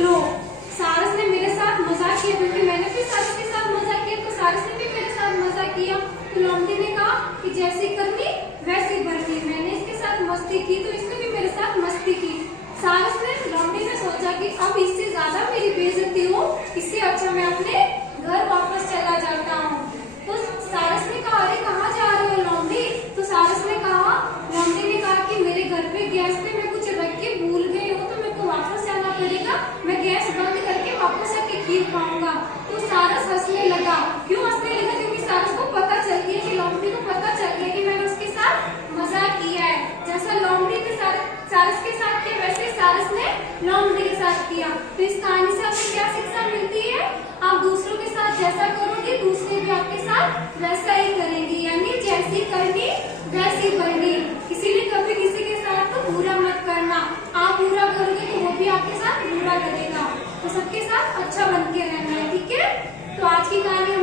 लो, सारस ने मेरे साथ मजाक किया क्योंकि मैंने भी सारस के साथ मजाक किया, तो सारस ने भी मेरे साथ मजाक किया। तो लौंडी ने कहा कि जैसी करनी वैसी भरनी, मैंने इसके साथ मस्ती की तो इसने भी मेरे साथ मस्ती की। सारस ने लौंडी ने सोचा कि अब इससे ज्यादा मेरी बेइज्जती हो, इससे अच्छा मैं अपने घर वापस चला जाता हूँ। तो सारस ने कहा अरे कहाँ जा रहे हो लौंडी? तो सारस ने कहा, लौंडी ने कहा कि मेरे घर पे गैस पे मैं कुछ रख के भूल गई हूँ तो मेरे को वापस जाना पड़ेगा, मैं गैस बंद करके वापस आके खीर खाऊंगा। तो सारस हंसने लगा। क्यों हंसने लगा? क्योंकि सारस को पता चल गया कि लौंडी को पता चल गया कि मैंने उसके साथ मजाक किया है। जैसा लौंडी ने सारस के साथ किया वैसे सारस ने लौंडी के साथ किया। तो इस कहानी से हमें क्या शिक्षा मिलती है? आप दूसरों के साथ जैसा करोगे दूसरे भी आपके साथ वैसा ही करेंगे, यानी जैसी करनी वैसी भरनी। इसीलिए कभी किसी के साथ तो बुरा मत करना, आप बुरा करोगे तो वो भी आपके साथ बुरा करेगा। तो सबके साथ अच्छा बन के रहना है, ठीक है? तो आज की कहानी